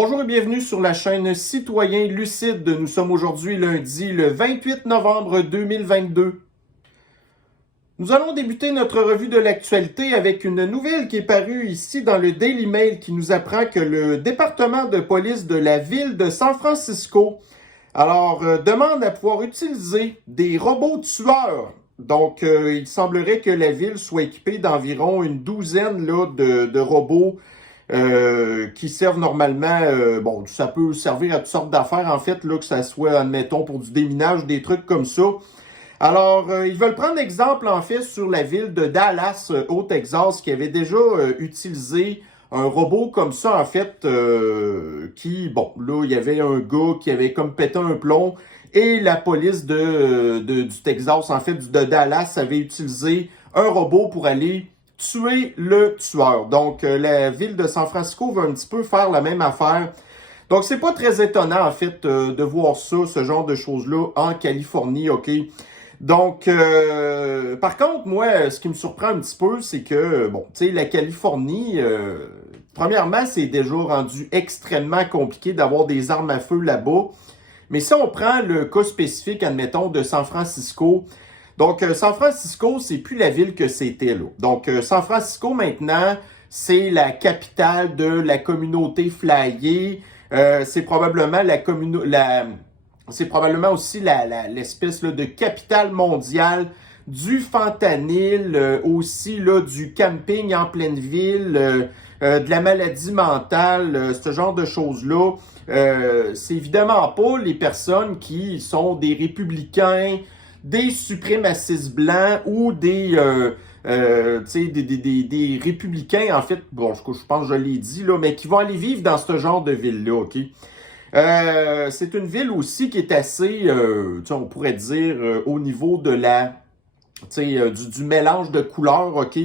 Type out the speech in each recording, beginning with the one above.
Bonjour et bienvenue sur la chaîne Citoyen Lucide. Nous sommes aujourd'hui lundi le 28 novembre 2022. Nous allons débuter notre revue de l'actualité avec une nouvelle qui est parue ici dans le Daily Mail qui nous apprend que le département de police de la ville de San Francisco demande à pouvoir utiliser des robots tueurs. Donc, il semblerait que la ville soit équipée d'environ une douzaine de robots qui servent normalement, ça peut servir à toutes sortes d'affaires, en fait, là, que ça soit, admettons, pour du déminage, des trucs comme ça. Ils veulent prendre exemple, en fait, sur la ville de Dallas, au Texas, qui avait déjà utilisé un robot comme ça, en fait, il y avait un gars qui avait comme pété un plomb, et la police du Texas, en fait, de Dallas, avait utilisé un robot pour aller tuer le tueur. Donc, la ville de San Francisco va un petit peu faire la même affaire. Donc, c'est pas très étonnant, en fait, de voir ça, ce genre de choses-là, en Californie, OK? Donc, par contre, moi, ce qui me surprend un petit peu, c'est que, la Californie, premièrement, c'est déjà rendu extrêmement compliqué d'avoir des armes à feu là-bas. Mais si on prend le cas spécifique, admettons, de San Francisco, donc, San Francisco, c'est plus la ville que c'était, là. Donc, San Francisco, maintenant, c'est la capitale de la communauté flyée. C'est probablement aussi l'espèce là, de capitale mondiale du fentanyl, aussi là, du camping en pleine ville, de la maladie mentale, ce genre de choses-là. C'est évidemment pas les personnes qui sont des républicains, des suprémacistes blancs ou des républicains, en fait, je pense que je l'ai dit, là, mais qui vont aller vivre dans ce genre de ville-là, OK? C'est une ville aussi qui est assez, on pourrait dire, au niveau de du mélange de couleurs, OK?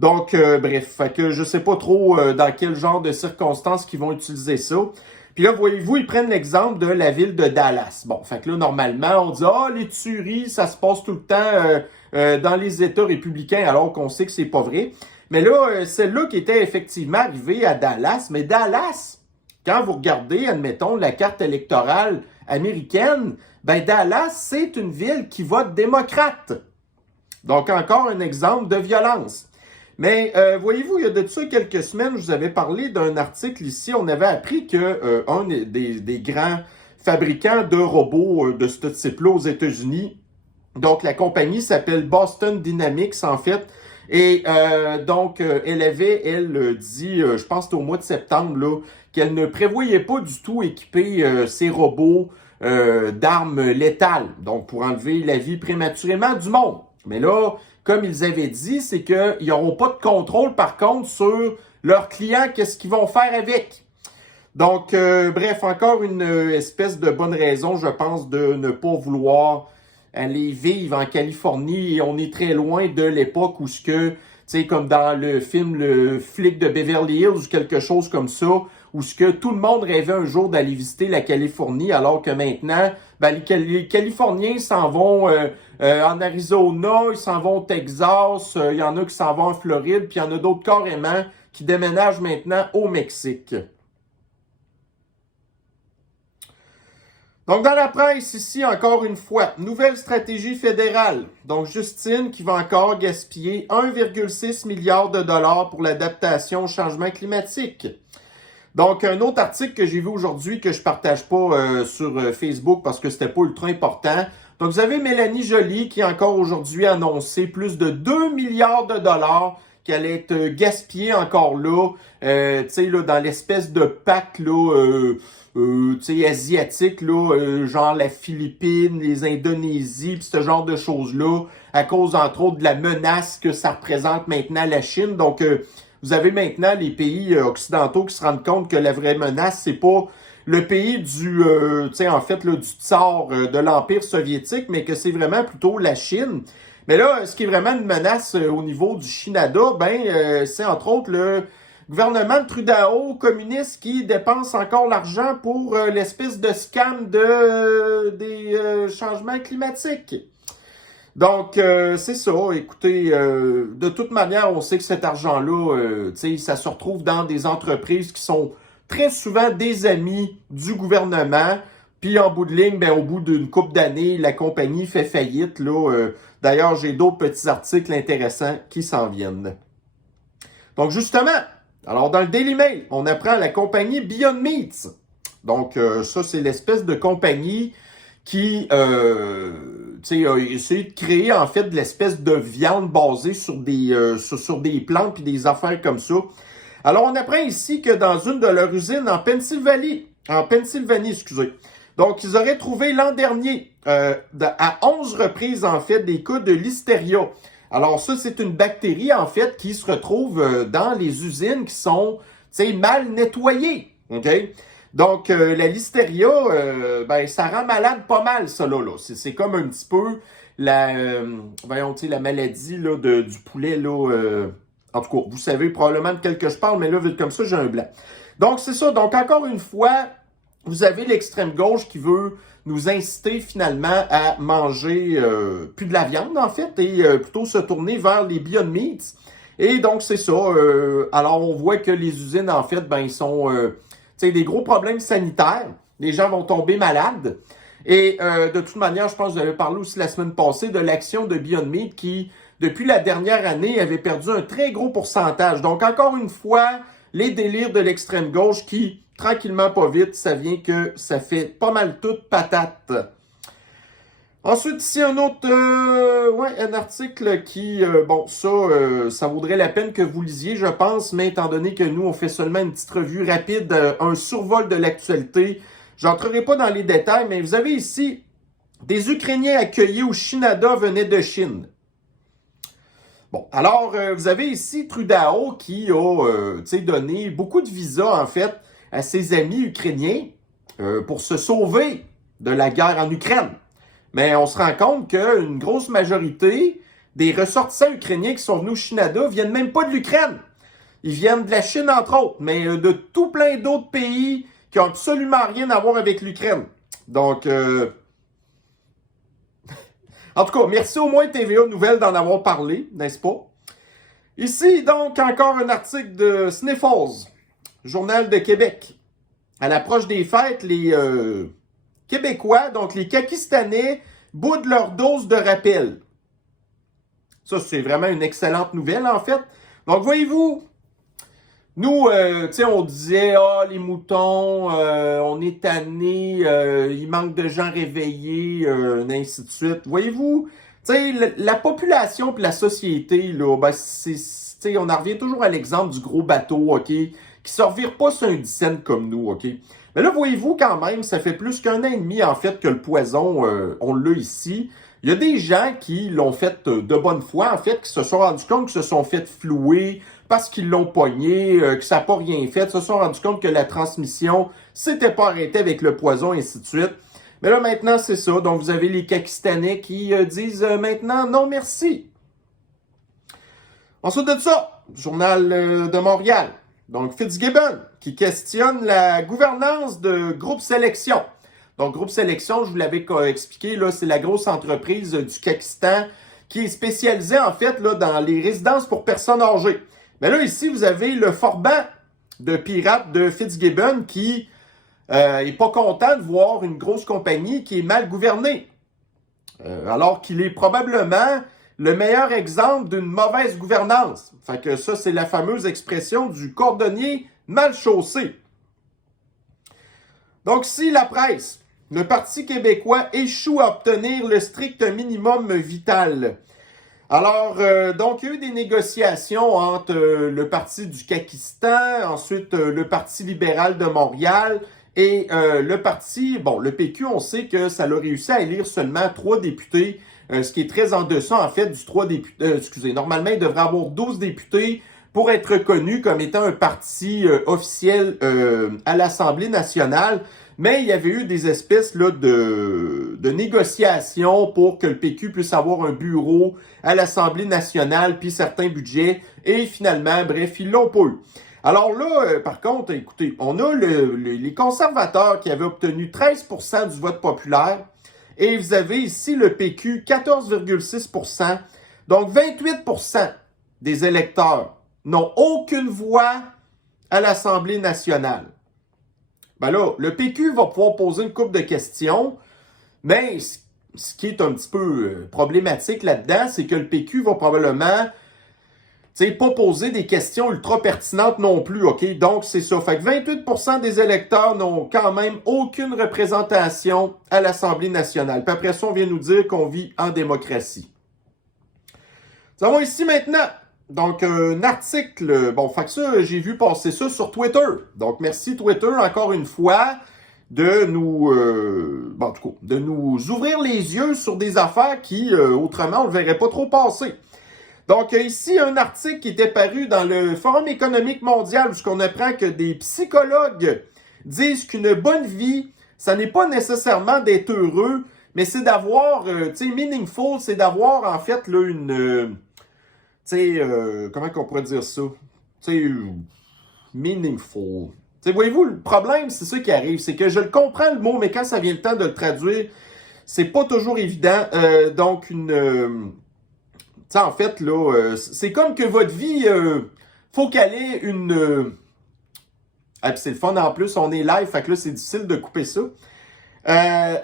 Donc, bref, fait que je sais pas trop dans quel genre de circonstances qu'ils vont utiliser ça. Puis là, voyez-vous, ils prennent l'exemple de la ville de Dallas. Bon, fait que là, normalement, on dit « Ah, les tueries, ça se passe tout le temps dans les États républicains », alors qu'on sait que c'est pas vrai. Mais là, celle-là qui était effectivement arrivée à Dallas, mais Dallas, quand vous regardez, admettons, la carte électorale américaine, ben Dallas, c'est une ville qui vote démocrate. Donc, encore un exemple de violence. Mais voyez-vous, il y a de ça quelques semaines, je vous avais parlé d'un article ici. On avait appris que un des grands fabricants de robots de ce type-là aux États-Unis, donc la compagnie s'appelle Boston Dynamics, en fait. Et elle avait dit, je pense que c'était au mois de septembre, là, qu'elle ne prévoyait pas du tout équiper ses robots d'armes létales, donc pour enlever la vie prématurément du monde. Mais là, comme ils avaient dit, c'est qu'ils n'auront pas de contrôle, par contre, sur leurs clients, qu'est-ce qu'ils vont faire avec. Donc, bref, encore une espèce de bonne raison, je pense, de ne pas vouloir aller vivre en Californie. Et on est très loin de l'époque où comme dans le film Le flic de Beverly Hills ou quelque chose comme ça, où tout le monde rêvait un jour d'aller visiter la Californie, alors que maintenant, les Californiens s'en vont en Arizona, ils s'en vont au Texas, il y en a qui s'en vont en Floride, puis il y en a d'autres carrément qui déménagent maintenant au Mexique. Donc, dans la presse, ici, encore une fois, nouvelle stratégie fédérale. Donc, Justine qui va encore gaspiller 1,6 milliard de dollars pour l'adaptation au changement climatique. Donc, un autre article que j'ai vu aujourd'hui que je partage pas sur Facebook parce que c'était pas ultra important. Donc, vous avez Mélanie Joly qui a encore aujourd'hui annoncé plus de 2 milliards de dollars qui allait être gaspillé encore là, dans l'espèce de pacte là, asiatique, là, genre la Philippines, les Indonésies, pis ce genre de choses-là, à cause, entre autres, de la menace que ça représente maintenant la Chine. Donc, vous avez maintenant les pays occidentaux qui se rendent compte que la vraie menace, c'est pas le pays du tsar de l'Empire soviétique, mais que c'est vraiment plutôt la Chine. Mais là, ce qui est vraiment une menace au niveau du Canada, c'est entre autres le gouvernement de Trudeau, communiste, qui dépense encore l'argent pour l'espèce de scam des changements climatiques. Donc, c'est ça. Écoutez, de toute manière, on sait que cet argent-là, ça se retrouve dans des entreprises qui sont très souvent des amis du gouvernement. Puis en bout de ligne, ben, au bout d'une couple d'années, la compagnie fait faillite. Là, d'ailleurs, j'ai d'autres petits articles intéressants qui s'en viennent. Donc justement, alors dans le Daily Mail, on apprend la compagnie Beyond Meats. Donc ça, c'est l'espèce de compagnie qui a essayé de créer en fait de l'espèce de viande basée sur des plantes puis des affaires comme ça. Alors on apprend ici que dans une de leurs usines en Pennsylvanie, excusez, donc ils auraient trouvé l'an dernier à 11 reprises en fait des cas de listeria. Alors ça, c'est une bactérie en fait qui se retrouve dans les usines qui sont mal nettoyées. OK? Donc, la listeria, ben, ça rend malade pas mal, ça, là. C'est comme un petit peu la maladie là, du poulet, là. En tout cas, vous savez probablement de quel que je parle, mais là, vite comme ça, j'ai un blanc. Donc, c'est ça. Donc, encore une fois, vous avez l'extrême gauche qui veut nous inciter finalement à manger plus de la viande, en fait, et plutôt se tourner vers les Beyond Meats. Et donc, c'est ça. Alors, on voit que les usines, en fait, ben, ils sont... des gros problèmes sanitaires. Les gens vont tomber malades. Et de toute manière, je pense que vous avez parlé aussi la semaine passée de l'action de Beyond Meat qui, depuis la dernière année, avait perdu un très gros pourcentage. Donc, encore une fois, les délires de l'extrême gauche qui, tranquillement, pas vite, ça vient que ça fait pas mal toute patate. Ensuite, ici, un autre, un article qui, ça vaudrait la peine que vous lisiez, je pense, mais étant donné que nous, on fait seulement une petite revue rapide, un survol de l'actualité, j'entrerai pas dans les détails, mais vous avez ici, des Ukrainiens accueillis au Canada venaient de Chine. Bon, alors, vous avez ici Trudeau qui a, donné beaucoup de visas, en fait, à ses amis ukrainiens pour se sauver de la guerre en Ukraine. Mais on se rend compte qu'une grosse majorité des ressortissants ukrainiens qui sont venus au Canada viennent même pas de l'Ukraine. Ils viennent de la Chine, entre autres, mais de tout plein d'autres pays qui n'ont absolument rien à voir avec l'Ukraine. Donc, en tout cas, merci au moins TVA Nouvelles d'en avoir parlé, n'est-ce pas? Ici, donc, encore un article de Sniffles, Journal de Québec. À l'approche des fêtes, les Québécois, donc les Pakistanais, boudent leur dose de rappel. Ça, c'est vraiment une excellente nouvelle, en fait. Donc, voyez-vous, nous, on disait, les moutons, on est tannés, il manque de gens réveillés, ainsi de suite. Voyez-vous, la population et la société, là, ben, on en revient toujours à l'exemple du gros bateau, OK, qui se revire pas sur un dixaine comme nous, OK? Mais là, voyez-vous, quand même, ça fait plus qu'un an et demi, en fait, que le poison, on l'a ici. Il y a des gens qui l'ont fait de bonne foi, en fait, qui se sont rendus compte qu'ils se sont fait flouer parce qu'ils l'ont pogné, que ça n'a pas rien fait, se sont rendus compte que la transmission s'était pas arrêtée avec le poison, et ainsi de suite. Mais là, maintenant, c'est ça. Donc, vous avez les Pakistanais qui disent maintenant, non, merci. Ensuite de ça, Journal de Montréal. Donc, Fitzgibbon, qui questionne la gouvernance de Groupe Sélection. Donc, Groupe Sélection, je vous l'avais expliqué, là, c'est la grosse entreprise du Pakistan qui est spécialisée, en fait, là, dans les résidences pour personnes âgées. Mais là, ici, vous avez le forban de pirate de Fitzgibbon qui est pas content de voir une grosse compagnie qui est mal gouvernée. Alors qu'il est probablement le meilleur exemple d'une mauvaise gouvernance. Fait que ça, c'est la fameuse expression du cordonnier mal chaussé. Donc, si la presse, le Parti québécois échoue à obtenir le strict minimum vital. Alors, donc, il y a eu des négociations entre le Parti du Pakistan, ensuite le Parti libéral de Montréal et le parti, le PQ, on sait que ça a réussi à élire seulement 3 députés, ce qui est très en deçà, en fait, du 3 députés. Normalement, il devrait avoir 12 députés pour être reconnu comme étant un parti officiel à l'Assemblée nationale. Mais il y avait eu des espèces là, de négociations pour que le PQ puisse avoir un bureau à l'Assemblée nationale, puis certains budgets. Et finalement, bref, ils l'ont pas eu. Alors là, par contre, écoutez, on a les conservateurs qui avaient obtenu 13% du vote populaire. Et vous avez ici le PQ, 14,6%. Donc, 28% des électeurs n'ont aucune voix à l'Assemblée nationale. Ben là, le PQ va pouvoir poser une couple de questions, mais ce qui est un petit peu problématique là-dedans, c'est que le PQ va probablement pas poser des questions ultra pertinentes non plus, OK? Donc, c'est ça. Fait que 28% des électeurs n'ont quand même aucune représentation à l'Assemblée nationale. Puis après ça, on vient nous dire qu'on vit en démocratie. Nous avons ici maintenant, donc, un article. Bon, fait que ça, j'ai vu passer ça sur Twitter. Donc, merci Twitter, encore une fois, de nous, en tout cas, de nous ouvrir les yeux sur des affaires qui, autrement, on ne verrait pas trop passer. Donc, ici, un article qui était paru dans le Forum économique mondial où on apprend que des psychologues disent qu'une bonne vie, ça n'est pas nécessairement d'être heureux, mais c'est d'avoir, meaningful, c'est d'avoir, en fait, là, une, comment qu'on pourrait dire ça? Meaningful. Voyez-vous, le problème, c'est ça qui arrive, c'est que je le comprends le mot, mais quand ça vient le temps de le traduire, c'est pas toujours évident. Donc, en fait, là, c'est comme que votre vie, faut qu'elle ait une... Ah, puis c'est le fun en plus, on est live, fait que là, c'est difficile de couper ça. Là,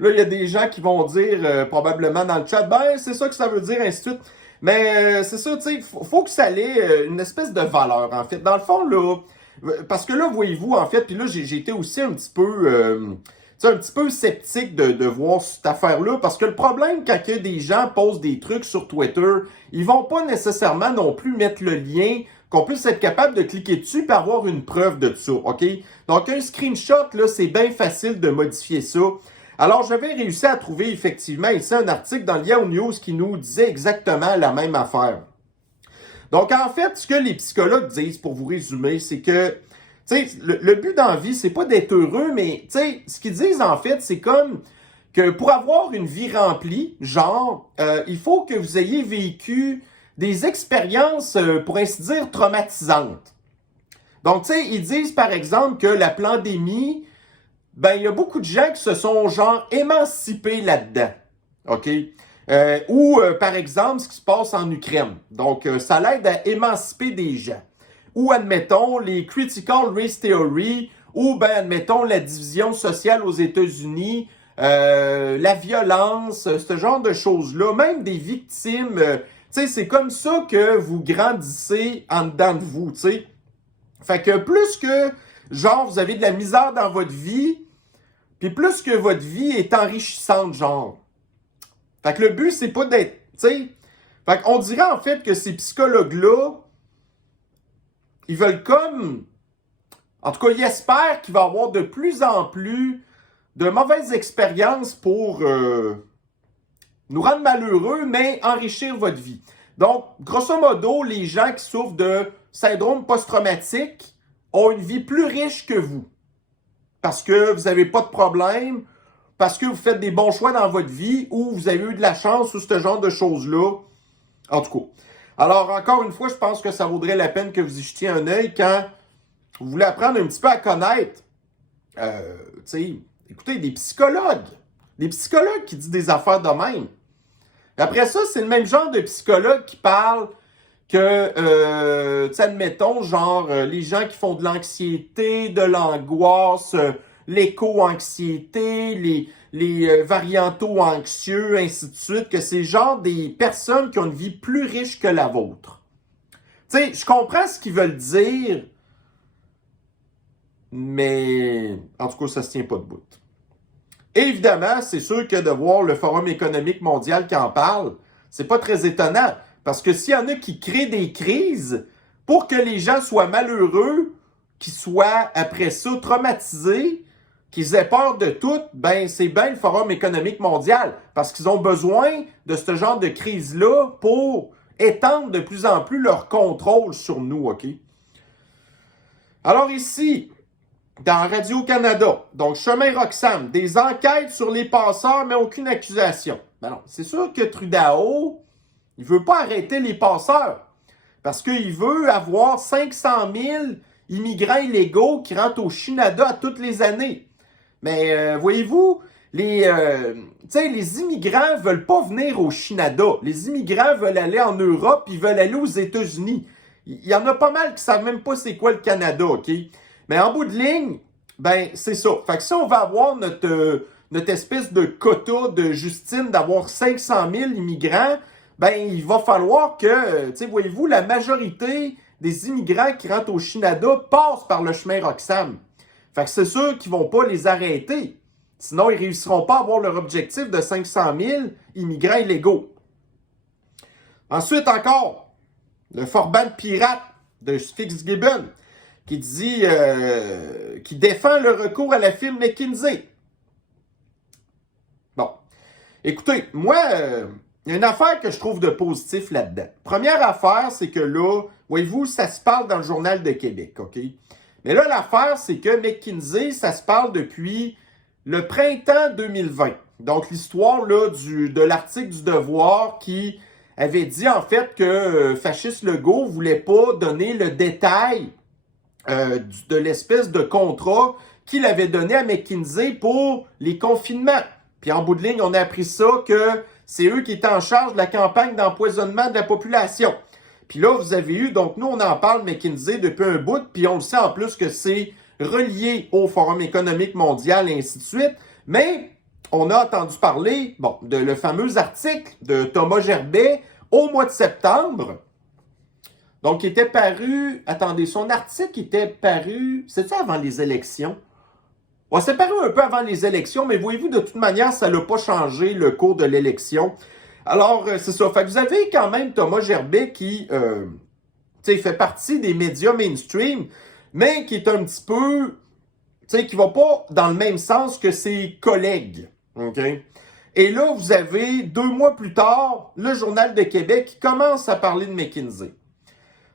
il y a des gens qui vont dire, probablement dans le chat, ben, c'est ça que ça veut dire, ainsi de suite. Mais c'est ça, tu sais, faut que ça ait une espèce de valeur, en fait. Dans le fond, là, parce que là, voyez-vous, en fait, puis là, j'ai été aussi un petit peu sceptique de voir cette affaire-là, parce que le problème, quand que des gens posent des trucs sur Twitter, ils vont pas nécessairement non plus mettre le lien, qu'on puisse être capable de cliquer dessus et avoir une preuve de ça, OK? Donc, un screenshot, là, c'est bien facile de modifier ça. Alors, j'avais réussi à trouver effectivement ici un article dans Yahoo News qui nous disait exactement la même affaire. Donc, en fait, ce que les psychologues disent, pour vous résumer, c'est que le but dans la vie, c'est pas d'être heureux, mais ce qu'ils disent en fait, c'est comme que pour avoir une vie remplie, genre, il faut que vous ayez vécu des expériences, pour ainsi dire, traumatisantes. Donc, ils disent par exemple que la pandémie, ben, il y a beaucoup de gens qui se sont genre émancipés là-dedans. OK? Ou, par exemple, ce qui se passe en Ukraine. Donc, ça l'aide à émanciper des gens. Ou, admettons, les Critical Race Theory, ou, ben, admettons, la division sociale aux États-Unis, la violence, ce genre de choses-là, même des victimes. C'est comme ça que vous grandissez en dedans de vous, tu sais. Fait que plus que, genre, vous avez de la misère dans votre vie, puis plus que votre vie est enrichissante, genre. Fait que le but, c'est pas d'être, fait qu'on dirait en fait que ces psychologues-là, ils veulent comme... En tout cas, ils espèrent qu'il va y avoir de plus en plus de mauvaises expériences pour nous rendre malheureux, mais enrichir votre vie. Donc, grosso modo, les gens qui souffrent de syndrome post-traumatique ont une vie plus riche que vous. Parce que vous n'avez pas de problème, parce que vous faites des bons choix dans votre vie, ou vous avez eu de la chance, ou ce genre de choses-là. En tout cas. Alors, encore une fois, je pense que ça vaudrait la peine que vous y jetiez un œil quand vous voulez apprendre un petit peu à connaître, écoutez, des psychologues qui disent des affaires de même. Après ça, c'est le même genre de psychologue qui parle que, admettons, genre, les gens qui font de l'anxiété, de l'angoisse, l'éco-anxiété, les varianto-anxieux, ainsi de suite, que c'est genre des personnes qui ont une vie plus riche que la vôtre. Tu sais, je comprends ce qu'ils veulent dire, mais en tout cas, ça se tient pas debout. Et évidemment, c'est sûr que de voir le Forum économique mondial qui en parle, c'est pas très étonnant. Parce que s'il y en a qui créent des crises pour que les gens soient malheureux, qu'ils soient après ça traumatisés, qu'ils aient peur de tout, ben c'est bien le Forum économique mondial. Parce qu'ils ont besoin de ce genre de crise-là pour étendre de plus en plus leur contrôle sur nous, OK? Alors ici, dans Radio-Canada, donc Chemin Roxham, des enquêtes sur les passeurs, mais aucune accusation. Ben non, c'est sûr que Trudeau, il veut pas arrêter les passeurs. Parce qu'il veut avoir 500 000 immigrants illégaux qui rentrent au Canada toutes les années. Mais voyez-vous, les immigrants veulent pas venir au Canada. Les immigrants veulent aller en Europe, ils veulent aller aux États-Unis. Il y en a pas mal qui savent même pas c'est quoi le Canada, OK? Mais en bout de ligne, ben c'est ça. Fait que si on va avoir notre espèce de quota de Justine d'avoir 500 000 immigrants, ben il va falloir que, tu sais, voyez-vous, la majorité des immigrants qui rentrent au Canada passent par le chemin Roxham. Fait que c'est sûr qu'ils vont pas les arrêter. Sinon, ils réussiront pas à avoir leur objectif de 500 000 immigrants illégaux. Ensuite encore, le Forban pirate de Fitzgibbon qui dit, qui défend le recours à la firme McKinsey. Bon, écoutez, moi, il y a une affaire que je trouve de positif là-dedans. Première affaire, c'est que là, voyez-vous, ça se parle dans le Journal de Québec, OK? Mais là, l'affaire, c'est que McKinsey, ça se parle depuis le printemps 2020. Donc, l'histoire là de l'article du Devoir qui avait dit en fait que Fasciste Legault ne voulait pas donner le détail de l'espèce de contrat qu'il avait donné à McKinsey pour les confinements. Puis en bout de ligne, on a appris ça que c'est eux qui étaient en charge de la campagne d'empoisonnement de la population. Puis là, vous avez eu, donc nous, on en parle McKinsey depuis un bout, puis on le sait en plus que c'est relié au Forum économique mondial et ainsi de suite. Mais on a entendu parler, bon, de le fameux article de Thomas Gerbet au mois de septembre. Donc, il était paru, attendez, son article était paru, c'était avant les élections? Ouais, c'est paru un peu avant les élections, mais voyez-vous, de toute manière, ça n'a pas changé le cours de l'élection. Alors, c'est ça. Fait que vous avez quand même Thomas Gerbet qui, fait partie des médias mainstream, mais qui est un petit peu, qui va pas dans le même sens que ses collègues. OK? Et là, vous avez, 2 mois plus tard, le Journal de Québec qui commence à parler de McKinsey.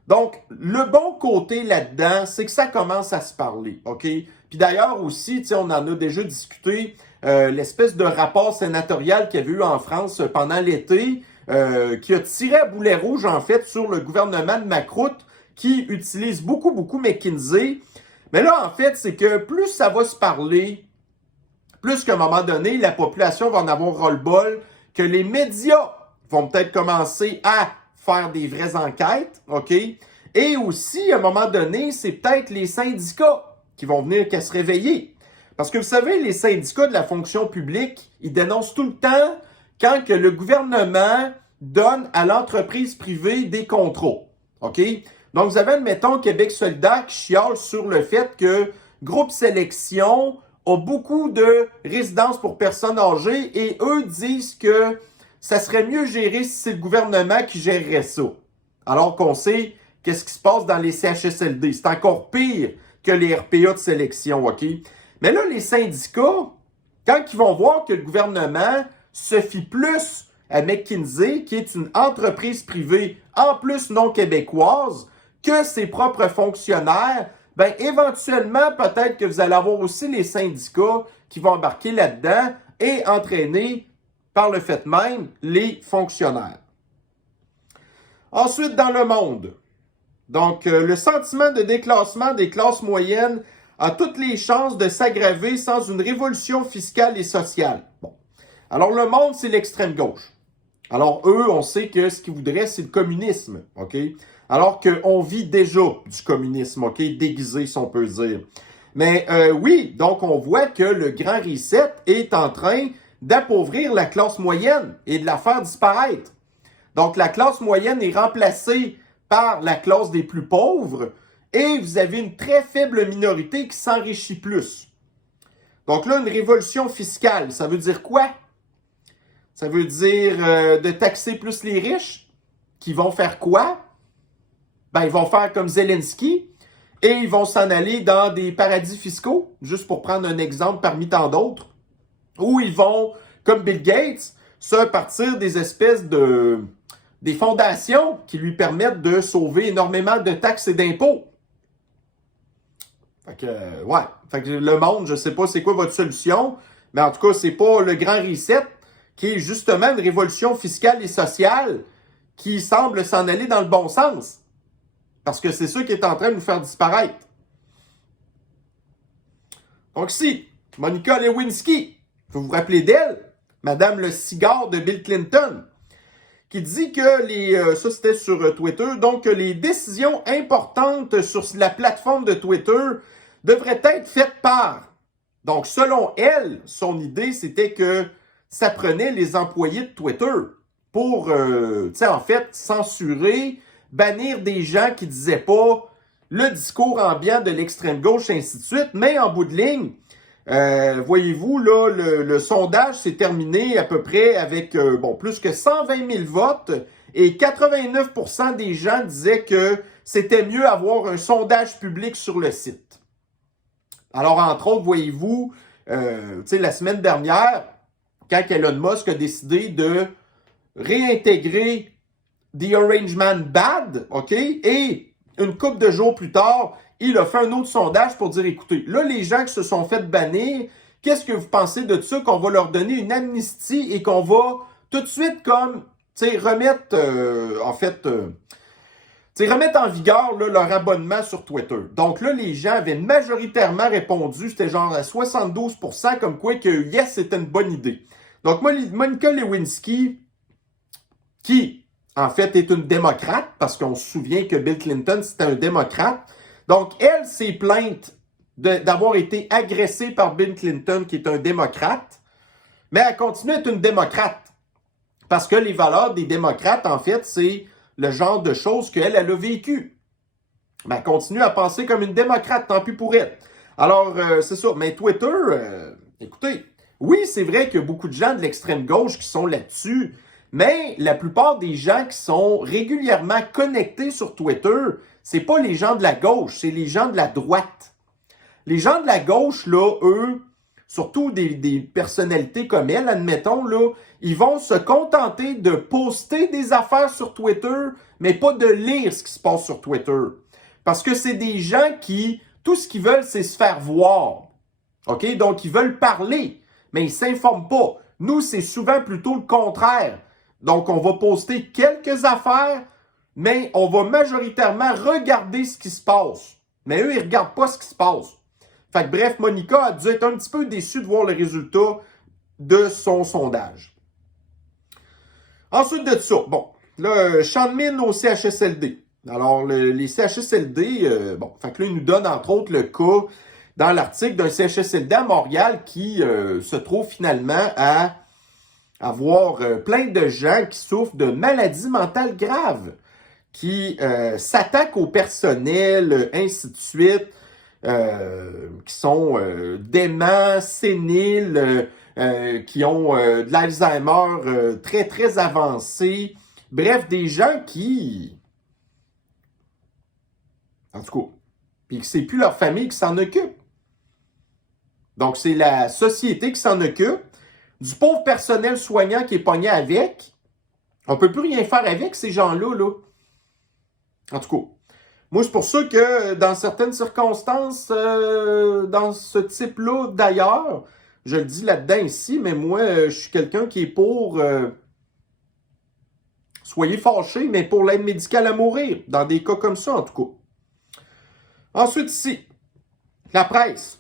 Donc, le bon côté là-dedans, c'est que ça commence à se parler, OK? Puis d'ailleurs aussi, on en a déjà discuté, l'espèce de rapport sénatorial qu'il y avait eu en France pendant l'été, qui a tiré à boulet rouge, en fait, sur le gouvernement de Macroute, qui utilise beaucoup, beaucoup McKinsey. Mais là, en fait, c'est que plus ça va se parler, plus qu'à un moment donné, la population va en avoir ras-le-bol, que les médias vont peut-être commencer à faire des vraies enquêtes, OK? Et aussi, à un moment donné, c'est peut-être les syndicats qui vont venir qu'à se réveiller. Parce que vous savez, les syndicats de la fonction publique, ils dénoncent tout le temps quand que le gouvernement donne à l'entreprise privée des contrats, OK? Donc, vous avez, admettons, Québec solidaire qui chiale sur le fait que Groupe Sélection a beaucoup de résidences pour personnes âgées et eux disent que ça serait mieux géré si c'est le gouvernement qui gérerait ça. Alors qu'on sait qu'est-ce qui se passe dans les CHSLD. C'est encore pire que les RPA de sélection, OK? Mais là, les syndicats, quand ils vont voir que le gouvernement se fie plus à McKinsey, qui est une entreprise privée, en plus non québécoise, que ses propres fonctionnaires, ben éventuellement, peut-être que vous allez avoir aussi les syndicats qui vont embarquer là-dedans et entraîner par le fait même, les fonctionnaires. Ensuite, dans le monde, donc le sentiment de déclassement des classes moyennes a toutes les chances de s'aggraver sans une révolution fiscale et sociale. Bon. Alors, le monde, c'est l'extrême gauche. Alors, eux, on sait que ce qu'ils voudraient, c'est le communisme, OK? Alors qu'on vit déjà du communisme, OK? Déguisé, si on peut dire. Mais oui, donc on voit que le grand reset est en train d'appauvrir la classe moyenne et de la faire disparaître. Donc, la classe moyenne est remplacée par la classe des plus pauvres et vous avez une très faible minorité qui s'enrichit plus. Donc là, une révolution fiscale, ça veut dire quoi? Ça veut dire de taxer plus les riches qui vont faire quoi? Ben, ils vont faire comme Zelensky et ils vont s'en aller dans des paradis fiscaux, juste pour prendre un exemple parmi tant d'autres. Où ils vont, comme Bill Gates, se partir des espèces des fondations qui lui permettent de sauver énormément de taxes et d'impôts. Fait que, ouais. Fait que le monde, je sais pas c'est quoi votre solution, mais en tout cas, c'est pas le grand reset qui est justement une révolution fiscale et sociale qui semble s'en aller dans le bon sens. Parce que c'est ça qui est en train de nous faire disparaître. Donc ici, Monica Lewinsky, vous vous rappelez d'elle, Madame le cigare de Bill Clinton, qui dit que ça c'était sur Twitter, donc que les décisions importantes sur la plateforme de Twitter devrait être faite par. Donc, selon elle, son idée, c'était que ça prenait les employés de Twitter pour, en fait, censurer, bannir des gens qui disaient pas le discours ambiant de l'extrême gauche, et ainsi de suite. Mais en bout de ligne, voyez-vous, là, le sondage s'est terminé à peu près avec, plus que 120 000 votes et 89% des gens disaient que c'était mieux avoir un sondage public sur le site. Alors, entre autres, voyez-vous, la semaine dernière, quand Elon Musk a décidé de réintégrer The Orange Man Bad, OK, et une couple de jours plus tard, il a fait un autre sondage pour dire, écoutez, là, les gens qui se sont fait bannir, qu'est-ce que vous pensez de ça, qu'on va leur donner une amnistie et qu'on va tout de suite comme, remettre, remettre en vigueur là, leur abonnement sur Twitter. Donc là, les gens avaient majoritairement répondu, c'était genre à 72% comme quoi que yes, c'était une bonne idée. Donc Monica Lewinsky, qui en fait est une démocrate, parce qu'on se souvient que Bill Clinton c'était un démocrate, donc elle s'est plainte d'avoir été agressée par Bill Clinton, qui est un démocrate, mais elle continue à être une démocrate, parce que les valeurs des démocrates, en fait, c'est le genre de choses qu'elle a vécu. Mais elle continue à penser comme une démocrate, tant pis pour elle. Alors, c'est ça. Mais Twitter, écoutez, oui, c'est vrai qu'il y a beaucoup de gens de l'extrême gauche qui sont là-dessus, mais la plupart des gens qui sont régulièrement connectés sur Twitter, c'est pas les gens de la gauche, c'est les gens de la droite. Les gens de la gauche, là, eux, surtout des personnalités comme elle, admettons, là, ils vont se contenter de poster des affaires sur Twitter, mais pas de lire ce qui se passe sur Twitter. Parce que c'est des gens qui, tout ce qu'ils veulent, c'est se faire voir. OK? Donc, ils veulent parler, mais ils s'informent pas. Nous, c'est souvent plutôt le contraire. Donc, on va poster quelques affaires, mais on va majoritairement regarder ce qui se passe. Mais eux, ils regardent pas ce qui se passe. Fait que bref, Monica a dû être un petit peu déçue de voir le résultat de son sondage. Ensuite de ça, là, champ de mine au CHSLD. Alors, les CHSLD, fait que là, il nous donne entre autres le cas dans l'article d'un CHSLD à Montréal qui se trouve finalement à avoir plein de gens qui souffrent de maladies mentales graves, qui s'attaquent au personnel, ainsi de suite. Qui sont déments, séniles, qui ont de l'Alzheimer très, très avancé. Bref, des gens qui... En tout cas, puis que c'est plus leur famille qui s'en occupe. Donc, c'est la société qui s'en occupe. Du pauvre personnel soignant qui est pogné avec. On peut plus rien faire avec ces gens-là, là. En tout cas. Moi, c'est pour ça que dans certaines circonstances, dans ce type-là, d'ailleurs, je le dis là-dedans ici, mais moi, je suis quelqu'un qui est pour, soyez fâchés, mais pour l'aide médicale à mourir, dans des cas comme ça, en tout cas. Ensuite, ici, la presse.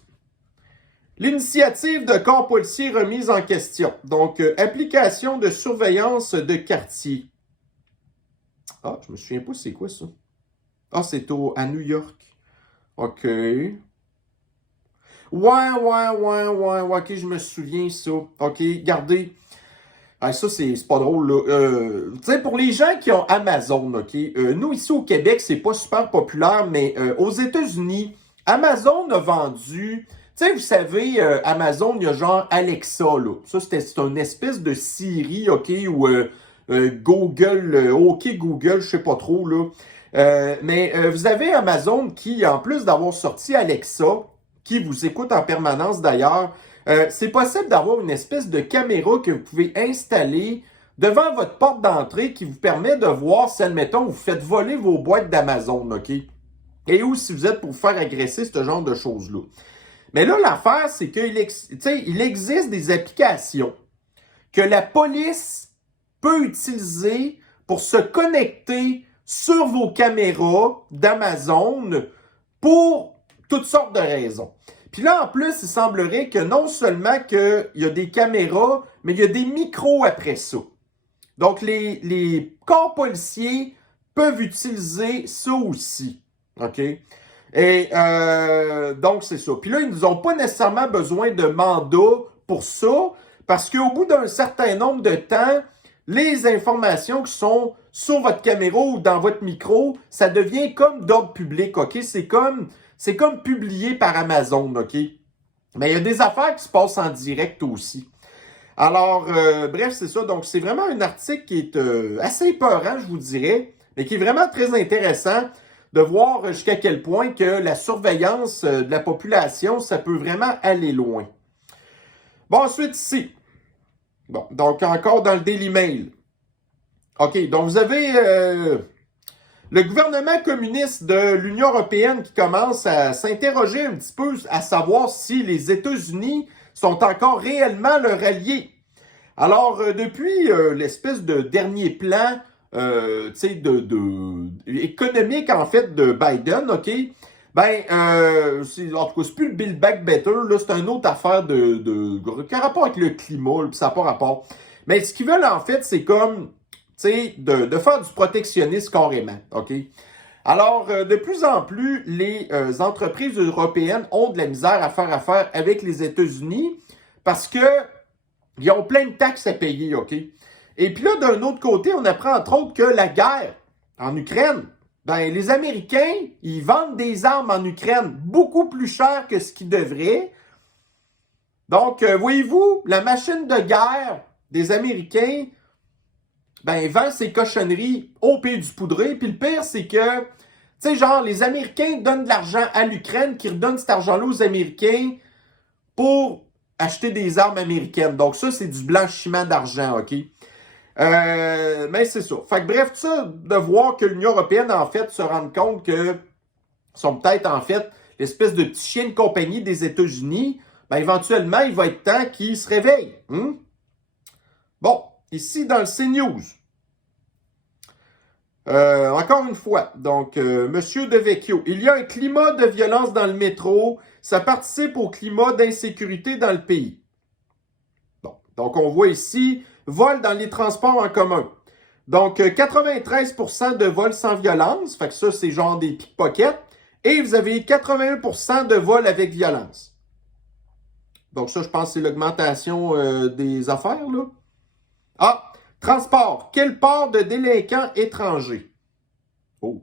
L'initiative de corps policiers remise en question. Donc, application de surveillance de quartier. Ah, je me souviens pas c'est quoi ça. Ah, c'est à New York. OK. Ouais, OK, je me souviens, ça. OK, regardez. Ah, ça, c'est pas drôle, là. Tu sais, pour les gens qui ont Amazon, OK, nous, ici au Québec, c'est pas super populaire, mais aux États-Unis, Amazon a vendu... Tu sais, vous savez, Amazon, il y a genre Alexa, là. Ça, c'est une espèce de Siri, OK, ou Google, OK Google, je sais pas trop, là. Mais vous avez Amazon qui, en plus d'avoir sorti Alexa, qui vous écoute en permanence d'ailleurs, c'est possible d'avoir une espèce de caméra que vous pouvez installer devant votre porte d'entrée qui vous permet de voir si, admettons, vous faites voler vos boîtes d'Amazon, OK? Et ou si vous êtes pour vous faire agresser, ce genre de choses-là. Mais là, l'affaire, c'est qu'il existe des applications que la police peut utiliser pour se connecter sur vos caméras d'Amazon pour toutes sortes de raisons. Puis là, en plus, il semblerait que non seulement qu'il y a des caméras, mais il y a des micros après ça. Donc, les corps policiers peuvent utiliser ça aussi. OK? Et donc, c'est ça. Puis là, ils n'ont pas nécessairement besoin de mandat pour ça, parce qu'au bout d'un certain nombre de temps, les informations qui sont sur votre caméra ou dans votre micro, ça devient comme d'ordre public, OK? C'est comme publié par Amazon, OK? Mais il y a des affaires qui se passent en direct aussi. Alors, bref, c'est ça. Donc, c'est vraiment un article qui est assez épeurant, je vous dirais, mais qui est vraiment très intéressant de voir jusqu'à quel point que la surveillance de la population, ça peut vraiment aller loin. Bon, ensuite, ici. Bon, donc encore dans le Daily Mail. OK, donc vous avez le gouvernement communiste de l'Union européenne qui commence à s'interroger un petit peu à savoir si les États-Unis sont encore réellement leurs alliés. Alors, depuis l'espèce de dernier plan économique, en fait, de Biden, OK, ben, en tout cas, c'est plus le Build Back Better, là, c'est une autre affaire qui a rapport avec le climat, puis ça n'a pas rapport. Mais ce qu'ils veulent, en fait, c'est comme, tu sais, de faire du protectionnisme carrément, OK? Alors, de plus en plus, les entreprises européennes ont de la misère à faire affaire avec les États-Unis parce que ils ont plein de taxes à payer, OK? Et puis là, d'un autre côté, on apprend entre autres que la guerre en Ukraine, ben, les Américains, ils vendent des armes en Ukraine beaucoup plus cher que ce qu'ils devraient. Donc, voyez-vous, la machine de guerre des Américains, ben, vend ses cochonneries au pays du poudré. Puis le pire, c'est que, tu sais, genre, les Américains donnent de l'argent à l'Ukraine, qui redonnent cet argent-là aux Américains pour acheter des armes américaines. Donc ça, c'est du blanchiment d'argent, OK? Mais c'est ça. Fait que bref, tout ça, de voir que l'Union européenne, en fait, se rende compte que sont peut-être, en fait, l'espèce de petit chien de compagnie des États-Unis, ben éventuellement, il va être temps qu'ils se réveillent. Bon, ici, dans le CNews, encore une fois, donc, Monsieur De Vecchio, il y a un climat de violence dans le métro, ça participe au climat d'insécurité dans le pays. Bon, donc on voit ici, vol dans les transports en commun. Donc, 93% de vols sans violence, fait que ça, c'est genre des pickpockets, et vous avez 81% de vols avec violence. Donc ça, je pense que c'est l'augmentation des affaires, là. Ah, transport. Quel port de délinquants étrangers? Oh.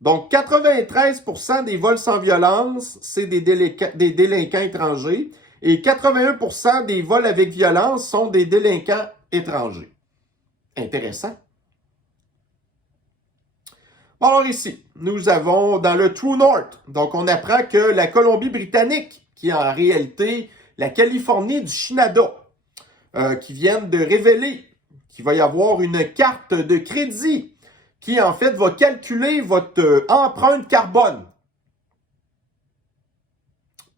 Donc, 93% des vols sans violence, c'est des délinquants étrangers. Et 81% des vols avec violence sont des délinquants étrangers. Intéressant. Bon, alors ici, nous avons dans le True North. Donc, on apprend que la Colombie-Britannique, qui est en réalité la Californie du Canada, qui viennent de révéler qu'il va y avoir une carte de crédit qui, en fait, va calculer votre empreinte carbone.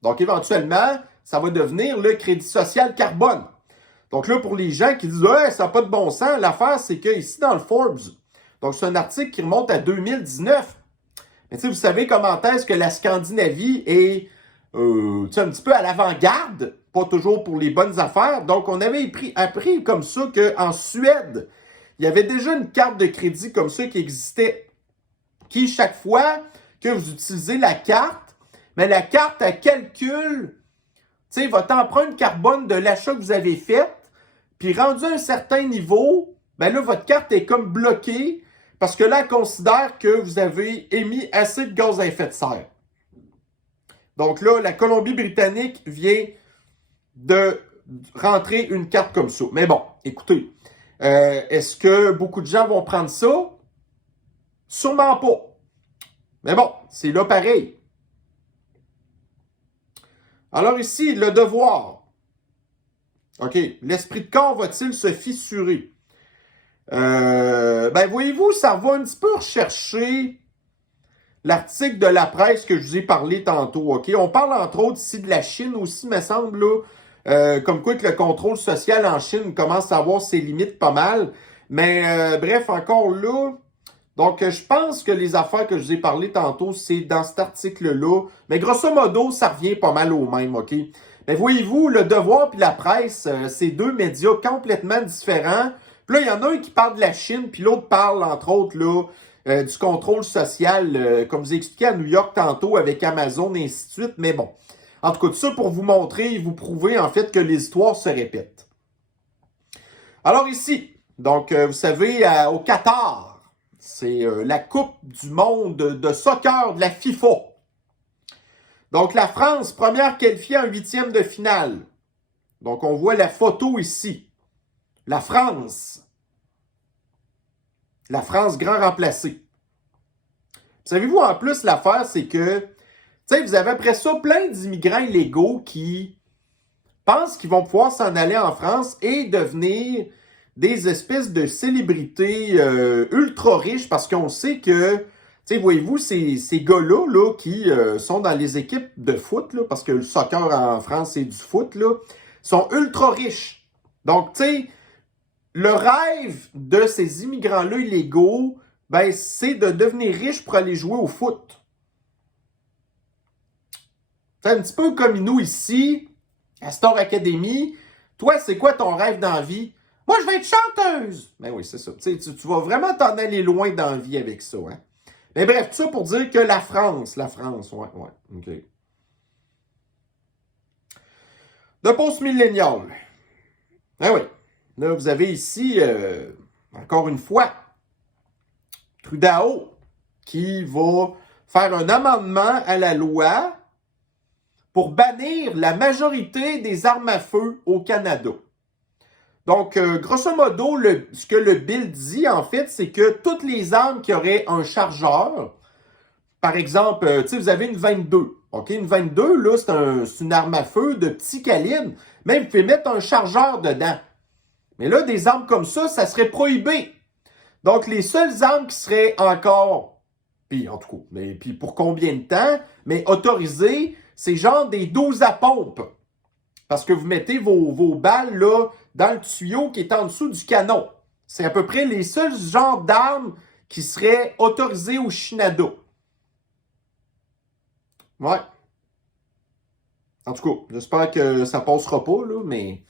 Donc, éventuellement, ça va devenir le crédit social carbone. Donc là, pour les gens qui disent « Ouais, ça n'a pas de bon sens », l'affaire, c'est que ici, dans le Forbes, donc c'est un article qui remonte à 2019. Mais tu sais, vous savez comment est-ce que la Scandinavie est un petit peu à l'avant-garde, pas toujours pour les bonnes affaires. Donc, on avait appris comme ça qu'en Suède, il y avait déjà une carte de crédit comme ça qui existait, qui, chaque fois que vous utilisez la carte, mais la carte, elle calcule, tu sais, votre empreinte carbone de l'achat que vous avez fait, puis rendu à un certain niveau, ben là, votre carte est comme bloquée, parce que là, elle considère que vous avez émis assez de gaz à effet de serre. Donc là, la Colombie-Britannique vient de rentrer une carte comme ça. Mais bon, écoutez, est-ce que beaucoup de gens vont prendre ça? Sûrement pas. Mais bon, c'est là pareil. Alors ici, le devoir. OK, l'esprit de corps va-t-il se fissurer? Ben voyez-vous, ça va un petit peu rechercher l'article de la presse que je vous ai parlé tantôt, OK? On parle entre autres ici de la Chine aussi, me semble, là. Comme quoi que le contrôle social en Chine commence à avoir ses limites pas mal. Mais bref, encore là, donc je pense que les affaires que je vous ai parlé tantôt, c'est dans cet article-là. Mais grosso modo, ça revient pas mal au même, OK? Mais voyez-vous, le Devoir puis la presse, c'est deux médias complètement différents. Puis là, il y en a un qui parle de la Chine, puis l'autre parle, entre autres, là, du contrôle social, comme je vous ai expliqué à New York tantôt avec Amazon et ainsi de suite. Mais bon, en tout cas, tout ça pour vous montrer et vous prouver en fait que les histoires se répètent. Alors ici, donc vous savez, au Qatar, c'est la Coupe du monde de soccer de la FIFA. Donc la France, première qualifiée en huitième de finale. Donc on voit la photo ici. La France. La France grand remplacée. Savez-vous, en plus, l'affaire, c'est que, tu sais, vous avez après ça plein d'immigrants illégaux qui pensent qu'ils vont pouvoir s'en aller en France et devenir des espèces de célébrités ultra riches parce qu'on sait que, tu sais, voyez-vous, ces gars-là là, qui sont dans les équipes de foot, là, parce que le soccer en France, c'est du foot, là, sont ultra riches. Donc, tu sais, le rêve de ces immigrants-là illégaux, ben, c'est de devenir riche pour aller jouer au foot. C'est un petit peu comme nous ici, à Star Academy. Toi, c'est quoi ton rêve dans la vie? Moi, je vais être chanteuse! Ben oui, c'est ça. Tu vas vraiment t'en aller loin dans la vie avec ça. Hein? Mais bref, tout ça pour dire que la France, ouais, OK. De post-millénial. Ben oui. Là, vous avez ici, encore une fois, Trudeau qui va faire un amendement à la loi pour bannir la majorité des armes à feu au Canada. Donc, grosso modo, ce que le bill dit, en fait, c'est que toutes les armes qui auraient un chargeur, par exemple, vous avez une 22. OK, une 22, là, c'est une arme à feu de petit calibre. Même, vous pouvez mettre un chargeur dedans. Mais là, des armes comme ça serait prohibé. Donc, les seules armes qui seraient encore, puis en tout cas, mais puis pour combien de temps, mais autorisées, c'est genre des 12 à pompe. Parce que vous mettez vos balles là, dans le tuyau qui est en dessous du canon. C'est à peu près les seuls genres d'armes qui seraient autorisées au Canada. Ouais. En tout cas, j'espère que ça passera pas, là, mais...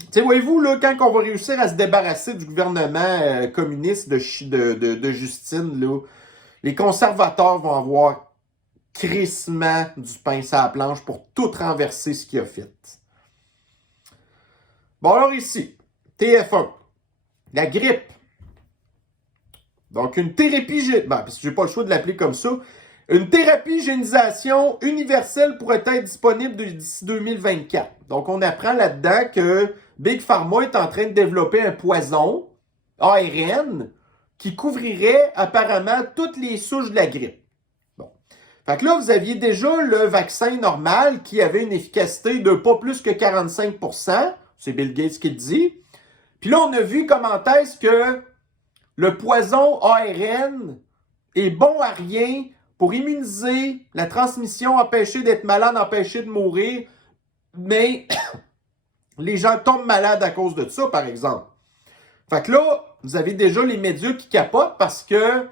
Tu sais, voyez-vous, là, quand on va réussir à se débarrasser du gouvernement communiste de Justine, là, les conservateurs vont avoir crissement du pain sur la planche pour tout renverser ce qu'il a fait. Bon, alors ici, TF1, la grippe. Donc, une thérapie... parce que j'ai pas le choix de l'appeler comme ça. Une thérapie génisation universelle pourrait être disponible d'ici 2024. Donc, on apprend là-dedans que Big Pharma est en train de développer un poison, ARN, qui couvrirait apparemment toutes les souches de la grippe. Bon. Fait que là, vous aviez déjà le vaccin normal qui avait une efficacité de pas plus que 45%. C'est Bill Gates qui le dit. Puis là, on a vu comment est-ce que le poison ARN est bon à rien pour immuniser, la transmission, empêcher d'être malade, empêcher de mourir, mais les gens tombent malades à cause de ça, par exemple. Fait que là, vous avez déjà les médias qui capotent parce que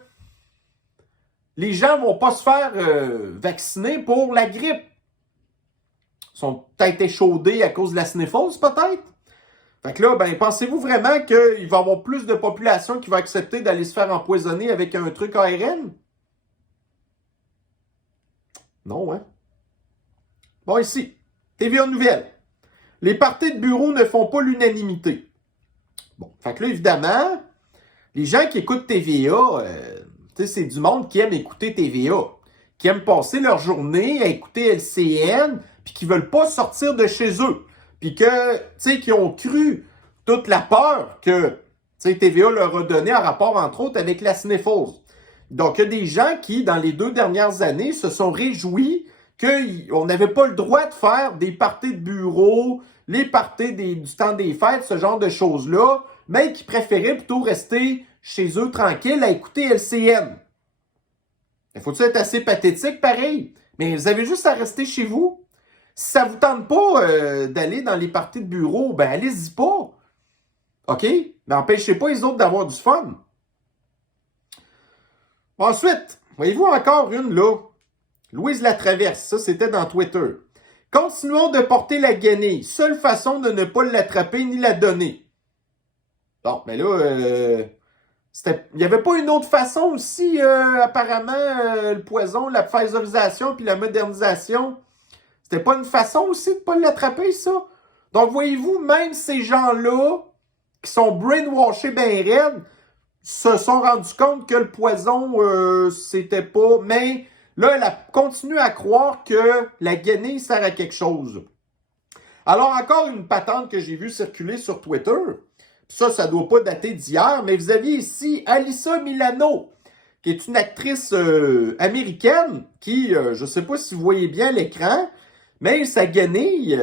les gens vont pas se faire vacciner pour la grippe. Ils sont peut-être échaudés à cause de la sniffles, peut-être. Fait que là, ben, pensez-vous vraiment qu'il va y avoir plus de population qui va accepter d'aller se faire empoisonner avec un truc ARN? Non, hein? Bon, ici, TVA Nouvelle. Les partis de bureau ne font pas l'unanimité. Bon, fait que là, évidemment, les gens qui écoutent TVA, c'est du monde qui aime écouter TVA, qui aime passer leur journée à écouter LCN, puis qui veulent pas sortir de chez eux. Puis que, tu sais, qui ont cru toute la peur que, TVA leur a donné en rapport, entre autres, avec la sniffles. Donc, il y a des gens qui, dans les 2 dernières années, se sont réjouis qu'on n'avait pas le droit de faire des parties de bureau, les parties du temps des fêtes, ce genre de choses-là, mais qui préféraient plutôt rester chez eux tranquilles à écouter LCN. Il faut-tu être assez pathétique, pareil? Mais vous avez juste à rester chez vous. Si ça vous tente pas d'aller dans les parties de bureau, ben allez-y pas. OK? Mais empêchez pas les autres d'avoir du fun. Ensuite, voyez-vous encore une, là. Louise Latraverse, ça c'était dans Twitter. Continuons de porter la guenille. Seule façon de ne pas l'attraper ni la donner. Bon, mais là, Il n'y avait pas une autre façon aussi, apparemment, le poison, la pfizerisation puis la modernisation. C'était pas une façon aussi de ne pas l'attraper, ça. Donc, voyez-vous, même ces gens-là, qui sont brainwashés bien raides, se sont rendus compte que le poison, c'était pas... Mais là, elle continue à croire que la guenille sert à quelque chose. Alors, encore une patente que j'ai vue circuler sur Twitter. Ça doit pas dater d'hier, mais vous aviez ici Alyssa Milano, qui est une actrice américaine qui, je ne sais pas si vous voyez bien l'écran, mais sa guenille,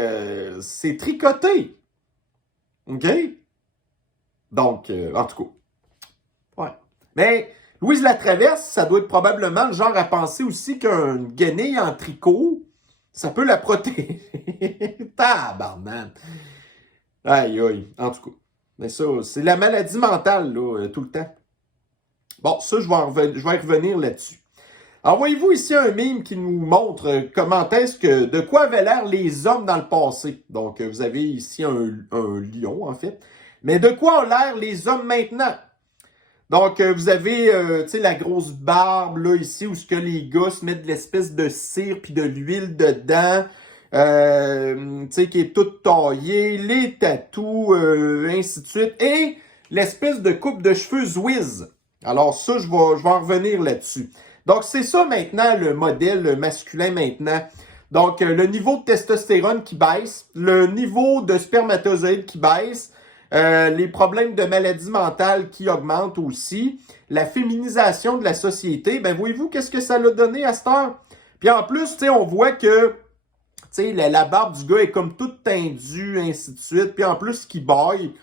c'est tricoté. OK? Donc, en tout cas. Ouais. Mais Louise Latraverse, ça doit être probablement le genre à penser aussi qu'une guenille en tricot, ça peut la protéger. Tabarnak. Aïe, aïe. En tout cas. Mais ça, c'est la maladie mentale, là, tout le temps. Bon, ça, je vais revenir là-dessus. Alors, voyez-vous ici un meme qui nous montre comment est-ce que, de quoi avaient l'air les hommes dans le passé. Donc, vous avez ici un lion, en fait. Mais de quoi ont l'air les hommes maintenant? Donc, vous avez, tu sais, la grosse barbe, là, ici, où ce que les gars se mettent de l'espèce de cire puis de l'huile dedans. Tu sais, qui est toute taillée, les tatous, ainsi de suite. Et l'espèce de coupe de cheveux Zwiz. Alors ça, je vais en revenir là-dessus. Donc, c'est ça maintenant, le modèle masculin maintenant. Donc, le niveau de testostérone qui baisse, le niveau de spermatozoïdes qui baisse, les problèmes de maladie mentale qui augmentent aussi, la féminisation de la société. Ben, voyez-vous qu'est-ce que ça l'a donné à cette heure? Puis en plus, tu sais, on voit que la barbe du gars est comme toute tendue, ainsi de suite. Puis en plus, qu'il baille,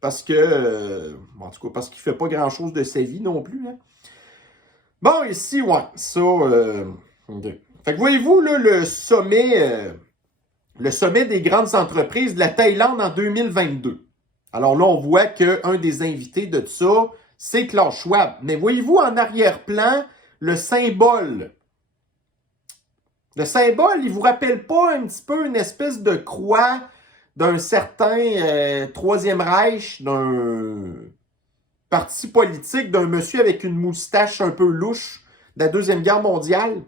parce que, en tout cas, parce qu'il fait pas grand-chose de sa vie non plus. Hein. Bon, ici, ouais, ça... Fait que voyez-vous, là, le sommet des grandes entreprises de la Thaïlande en 2022. Alors là, on voit qu'un des invités de ça, c'est Klaus Schwab. Mais voyez-vous en arrière-plan, le symbole. Le symbole, il vous rappelle pas un petit peu une espèce de croix d'un certain Troisième Reich, d'un parti politique, d'un monsieur avec une moustache un peu louche de la Deuxième Guerre mondiale?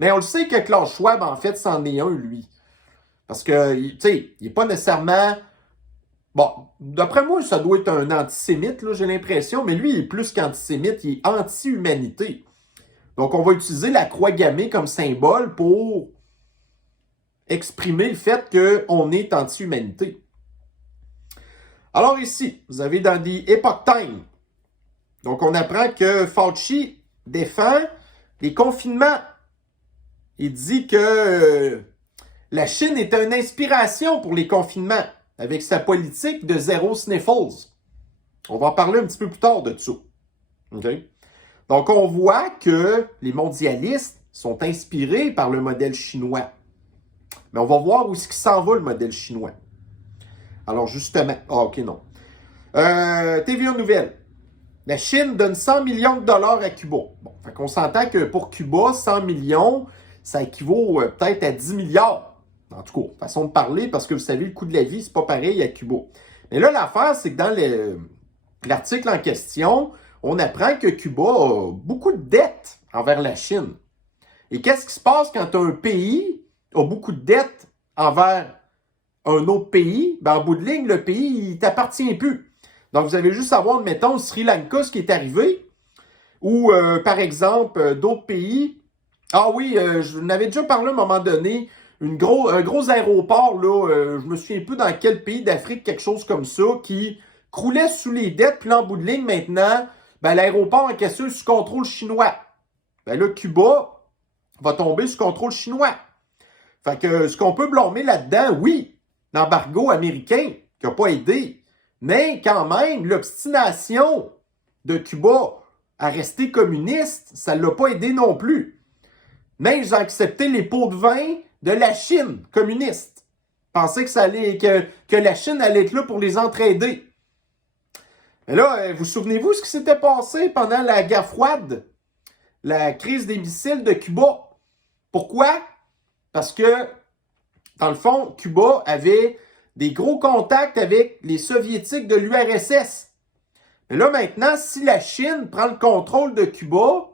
Mais on le sait que Klaus Schwab, en fait, c'en est un, lui. Parce que, tu sais, il n'est pas nécessairement... Bon, d'après moi, ça doit être un antisémite, là, j'ai l'impression, mais lui, il est plus qu'antisémite, il est anti-humanité. Donc, on va utiliser la croix gammée comme symbole pour exprimer le fait qu'on est anti-humanité. Alors ici, vous avez dans des Epoch Times. Donc, on apprend que Fauci défend les confinements. Il dit que la Chine est une inspiration pour les confinements avec sa politique de zéro sniffles. On va en parler un petit peu plus tard de ça. OK? Donc, on voit que les mondialistes sont inspirés par le modèle chinois. Mais on va voir où est-ce qu'il s'en va, le modèle chinois. Alors, justement... Ah, OK, non. TVA Nouvelle. La Chine donne 100 millions de dollars à Cuba. Bon, fait qu'on s'entend que pour Cuba, 100 millions, ça équivaut peut-être à 10 milliards. En tout cas, façon de parler, parce que vous savez, le coût de la vie, c'est pas pareil à Cuba. Mais là, l'affaire, c'est que dans l'article en question, on apprend que Cuba a beaucoup de dettes envers la Chine. Et qu'est-ce qui se passe quand un pays a beaucoup de dettes envers un autre pays? Ben, en bout de ligne, le pays, il t'appartient plus. Donc, vous avez juste à voir, mettons, Sri Lanka, ce qui est arrivé, ou, par exemple, d'autres pays. Ah oui, je n'avais déjà parlé à un moment donné, un gros aéroport, là, je me souviens plus dans quel pays d'Afrique, quelque chose comme ça, qui croulait sous les dettes, puis là, en bout de ligne, maintenant, ben, l'aéroport en question sous contrôle chinois. Ben là, Cuba va tomber sous contrôle chinois. Fait que ce qu'on peut blâmer là-dedans, oui, l'embargo américain qui n'a pas aidé, mais quand même, l'obstination de Cuba à rester communiste, ça ne l'a pas aidé non plus. Mais ils ont accepté les pots de vin de la Chine communiste. Pensaient que la Chine allait être là pour les entraider. Mais là, vous souvenez-vous ce qui s'était passé pendant la guerre froide? La crise des missiles de Cuba. Pourquoi? Parce que, dans le fond, Cuba avait des gros contacts avec les Soviétiques de l'URSS. Mais là, maintenant, si la Chine prend le contrôle de Cuba,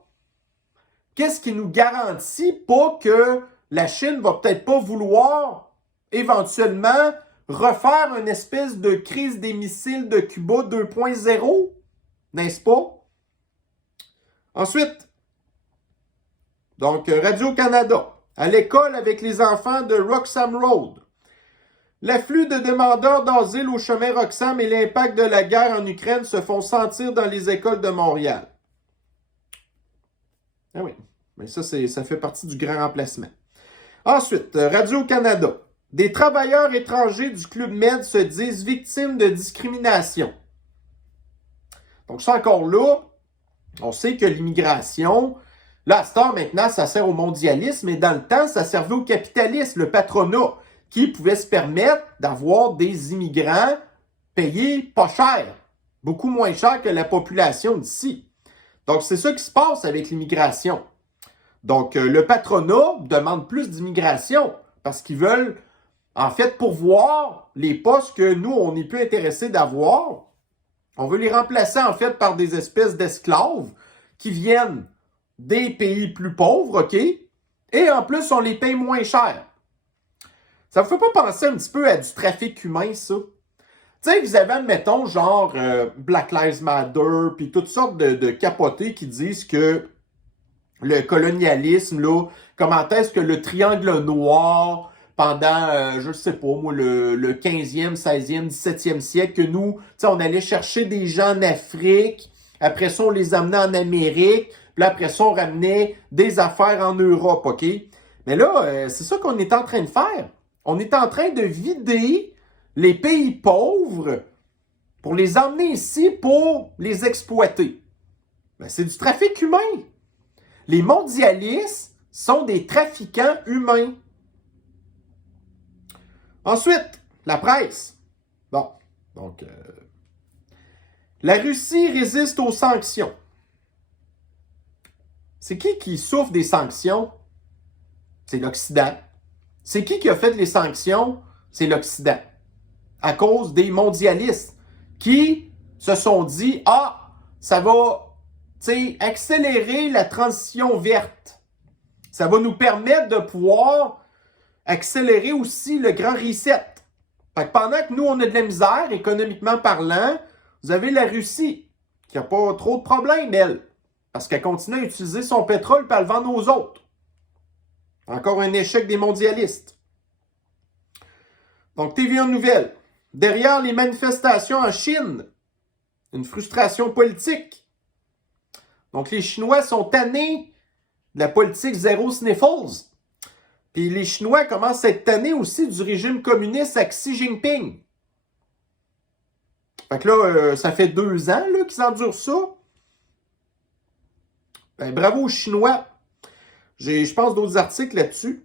qu'est-ce qui nous garantit pas que la Chine va peut-être pas vouloir éventuellement refaire une espèce de crise des missiles de Cuba 2.0, n'est-ce pas? Ensuite, donc Radio-Canada, à l'école avec les enfants de Roxham Road. L'afflux de demandeurs d'asile au chemin Roxham et l'impact de la guerre en Ukraine se font sentir dans les écoles de Montréal. Ah oui, mais ça fait partie du grand remplacement. Ensuite, Radio-Canada. Des travailleurs étrangers du Club Med se disent victimes de discrimination. Donc ça encore là, on sait que l'immigration, là, à cette heure, maintenant, ça sert au mondialisme, mais dans le temps, ça servait au capitalisme, le patronat, qui pouvait se permettre d'avoir des immigrants payés pas cher, beaucoup moins cher que la population d'ici. Donc, c'est ça qui se passe avec l'immigration. Donc, le patronat demande plus d'immigration parce qu'ils veulent, en fait, pourvoir les postes que nous, on n'est plus intéressés d'avoir. On veut les remplacer, en fait, par des espèces d'esclaves qui viennent des pays plus pauvres, OK? Et en plus, on les paye moins cher. Ça vous fait pas penser un petit peu à du trafic humain, ça? Tu sais, vous avez, admettons, genre Black Lives Matter, puis toutes sortes de capotés qui disent que le colonialisme, là, comment est-ce que le triangle noir, pendant, je sais pas, moi, le 15e, 16e, 17e siècle, que nous, tu sais, on allait chercher des gens en Afrique, après ça, on les amenait en Amérique, puis après ça, on ramenait des affaires en Europe, OK? Mais là, c'est ça qu'on est en train de faire. On est en train de vider les pays pauvres pour les emmener ici pour les exploiter. Ben, c'est du trafic humain. Les mondialistes sont des trafiquants humains. Ensuite, la presse. Bon, donc, la Russie résiste aux sanctions. C'est qui souffre des sanctions? C'est l'Occident. C'est qui a fait les sanctions? C'est l'Occident. À cause des mondialistes qui se sont dit, ah, ça va accélérer la transition verte. Ça va nous permettre de pouvoir accélérer aussi le grand reset. Fait que pendant que nous, on a de la misère, économiquement parlant, vous avez la Russie, qui n'a pas trop de problèmes, elle, parce qu'elle continue à utiliser son pétrole et à le vendre aux autres. Encore un échec des mondialistes. Donc, TVA Nouvelles. Derrière les manifestations en Chine, une frustration politique. Donc, les Chinois sont tannés de la politique zéro sniffles. Puis les Chinois commencent à être tannés aussi du régime communiste avec Xi Jinping. Fait que là, ça fait 2 ans là, qu'ils endurent ça. Ben, bravo aux Chinois. J'ai, je pense, d'autres articles là-dessus.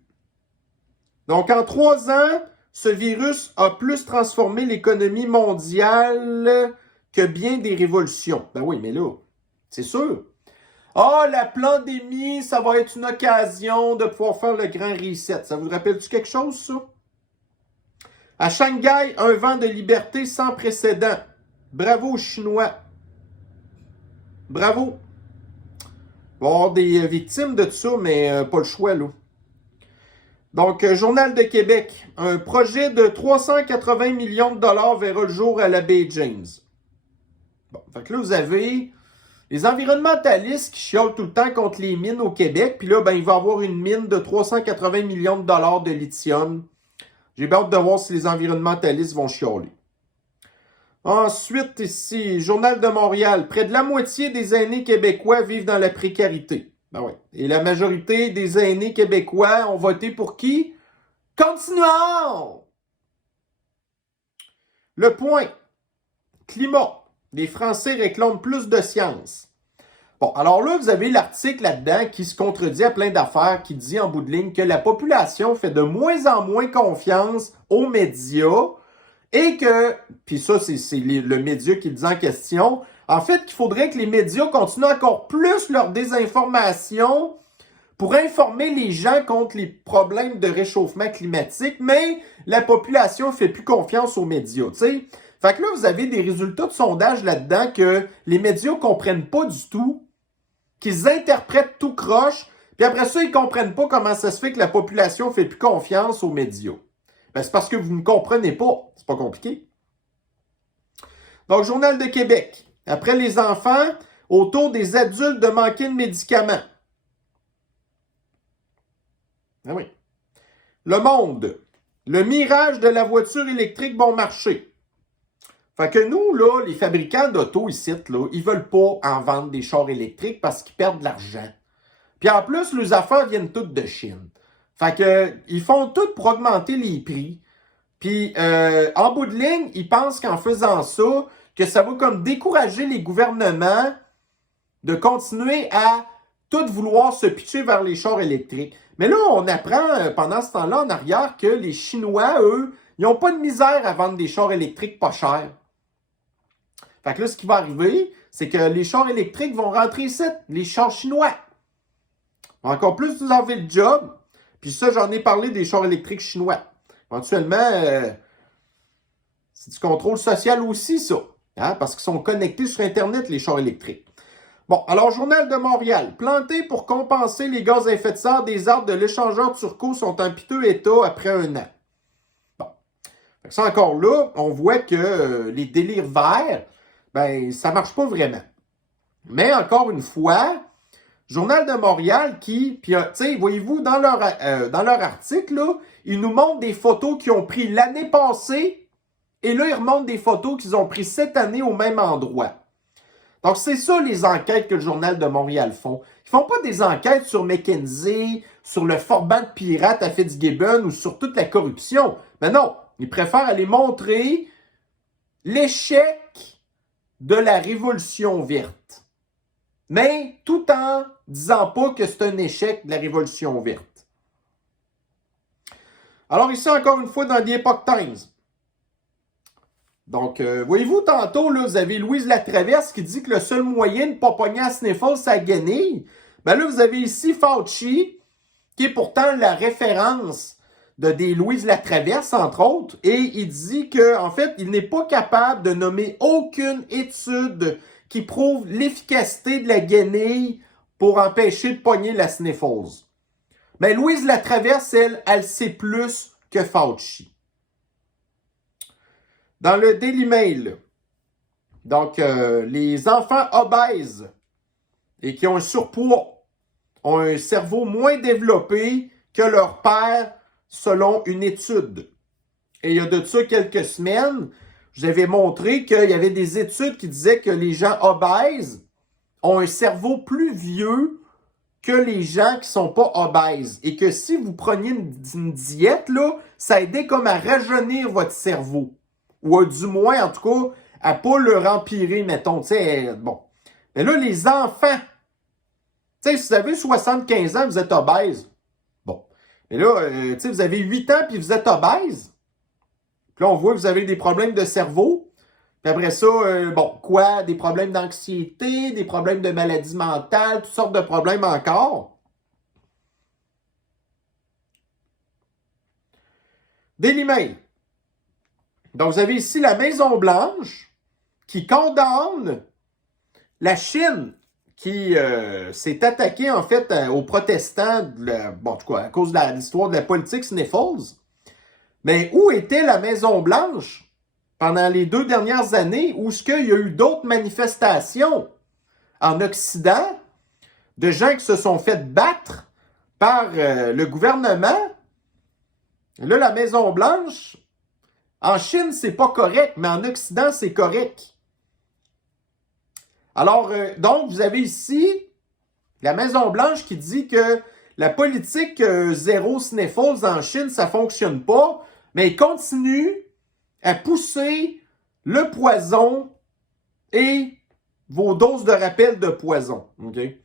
Donc, en 3 ans, ce virus a plus transformé l'économie mondiale que bien des révolutions. Ben oui, mais là, c'est sûr. Ah, la pandémie, ça va être une occasion de pouvoir faire le grand reset. Ça vous rappelle-tu quelque chose, ça? À Shanghai, un vent de liberté sans précédent. Bravo aux Chinois. Bravo. Il va y avoir des victimes de tout ça, mais pas le choix, là. Donc, Journal de Québec. Un projet de 380 millions de dollars verra le jour à la baie James. Bon, fait que là, vous avez les environnementalistes qui chiolent tout le temps contre les mines au Québec. Puis là, ben, il va y avoir une mine de 380 millions de dollars de lithium. J'ai bien hâte de voir si les environnementalistes vont chialer. Ensuite, ici, Journal de Montréal. Près de la moitié des aînés québécois vivent dans la précarité. Ben oui. Et la majorité des aînés québécois ont voté pour qui? Continuons! Le point. Climat. Les Français réclament plus de science. Bon, alors là, vous avez l'article là-dedans qui se contredit à plein d'affaires, qui dit en bout de ligne que la population fait de moins en moins confiance aux médias et que, puis ça, c'est le média qui le dit en question, en fait, qu'il faudrait que les médias continuent encore plus leur désinformation pour informer les gens contre les problèmes de réchauffement climatique, mais la population fait plus confiance aux médias, tu sais. Fait que là, vous avez des résultats de sondage là-dedans que les médias comprennent pas du tout, qu'ils interprètent tout croche, puis après ça, ils comprennent pas comment ça se fait que la population fait plus confiance aux médias. Ben, c'est parce que vous ne comprenez pas. C'est pas compliqué. Donc, Journal de Québec. Après les enfants, autour des adultes de manquer de médicaments. Ah oui. Le Monde. Le mirage de la voiture électrique bon marché. Fait que nous, là, les fabricants d'auto ici, là, ils veulent pas en vendre des chars électriques parce qu'ils perdent de l'argent. Puis en plus, les affaires viennent toutes de Chine. Fait que ils font tout pour augmenter les prix. Puis en bout de ligne, ils pensent qu'en faisant ça, que ça va comme décourager les gouvernements de continuer à tout vouloir se pitcher vers les chars électriques. Mais là, on apprend pendant ce temps-là en arrière que les Chinois, eux, ils n'ont pas de misère à vendre des chars électriques pas chers. Fait que là, ce qui va arriver, c'est que les chars électriques vont rentrer ici, les chars chinois. Encore plus, vous avez le job. Puis ça, j'en ai parlé des chars électriques chinois. Éventuellement, c'est du contrôle social aussi, ça. Hein, parce qu'ils sont connectés sur Internet, les chars électriques. Bon, alors, Journal de Montréal. Plantés pour compenser les gaz à effet de serre des arbres de l'échangeur Turcot sont en piteux état après 1 an. Bon. Ça, encore là, on voit que les délires verts, ben, ça marche pas vraiment. Mais encore une fois, Journal de Montréal qui, puis tu sais, voyez-vous, dans leur article, là, ils nous montrent des photos qu'ils ont pris l'année passée, et là, ils remontent des photos qu'ils ont pris cette année au même endroit. Donc, c'est ça les enquêtes que le Journal de Montréal font. Ils font pas des enquêtes sur McKinsey, sur le forban de pirates à Fitzgibbon ou sur toute la corruption. Mais non, ils préfèrent aller montrer l'échec de la Révolution verte. Mais tout en disant pas que c'est un échec de la Révolution verte. Alors ici, encore une fois, dans The Epoch Times. Donc, voyez-vous, tantôt, là, vous avez Louise Latraverse qui dit que le seul moyen de ne pas pogner à Sniffles, c'est la guenille. Ben là, vous avez ici Fauci, qui est pourtant la référence de des Louise Latraverse, entre autres, et il dit qu'en fait, il n'est pas capable de nommer aucune étude qui prouve l'efficacité de la guenille pour empêcher de pogner la Sniffles. Mais Louise Latraverse, elle sait plus que Fauci. Dans le Daily Mail, donc les enfants obèses et qui ont un surpoids ont un cerveau moins développé que leur père selon une étude. Et il y a de ça quelques semaines, je vous avais montré qu'il y avait des études qui disaient que les gens obèses ont un cerveau plus vieux que les gens qui sont pas obèses. Et que si vous preniez une diète, là, ça aidait comme à rajeunir votre cerveau. Ou du moins, en tout cas, à pas le rempirer, mettons. Bon. Mais là, les enfants, si vous avez 75 ans, vous êtes obèse. Bon. Mais là, vous avez 8 ans puis vous êtes obèse. Puis là, on voit que vous avez des problèmes de cerveau. Puis après ça, des problèmes d'anxiété, des problèmes de maladie mentale, toutes sortes de problèmes encore. Daily Mail. Donc, vous avez ici la Maison-Blanche qui condamne la Chine qui s'est attaquée, en fait, aux protestants, en tout cas, à cause de l'histoire de la politique Sniffles. Mais où était la Maison-Blanche pendant les 2 dernières années où est-ce qu'il y a eu d'autres manifestations en Occident de gens qui se sont fait battre par le gouvernement? Là, la Maison-Blanche, en Chine, c'est pas correct, mais en Occident, c'est correct. Alors, donc, vous avez ici la Maison-Blanche qui dit que la politique zéro Sniffles en Chine, ça fonctionne pas, mais il continue à pousser le poison et vos doses de rappel de poison. Okay?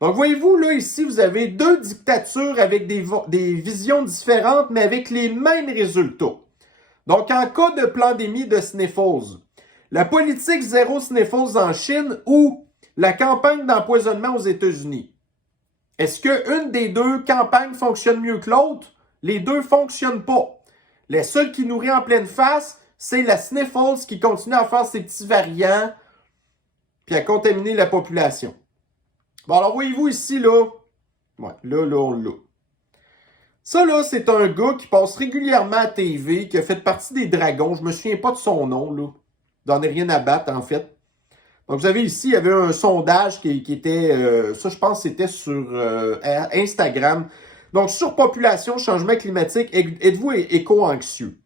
Donc, voyez-vous, là, ici, vous avez 2 dictatures avec des visions différentes, mais avec les mêmes résultats. Donc, en cas de pandémie de Sniffles, la politique zéro Sniffles en Chine ou la campagne d'empoisonnement aux États-Unis. Est-ce qu'une des 2 campagnes fonctionne mieux que l'autre? Les 2 ne fonctionnent pas. La seule qui nourrit en pleine face, c'est la Sniffles qui continue à faire ses petits variants puis à contaminer la population. Bon, alors voyez-vous ici, là, ouais, là, on l'a. Ça, là, c'est un gars qui passe régulièrement à TV, qui a fait partie des Dragons. Je me souviens pas de son nom, là. J'en ai rien à battre, en fait. Donc, vous avez ici, il y avait un sondage qui était... ça, je pense, c'était sur Instagram. Donc, surpopulation, changement climatique, êtes-vous éco-anxieux?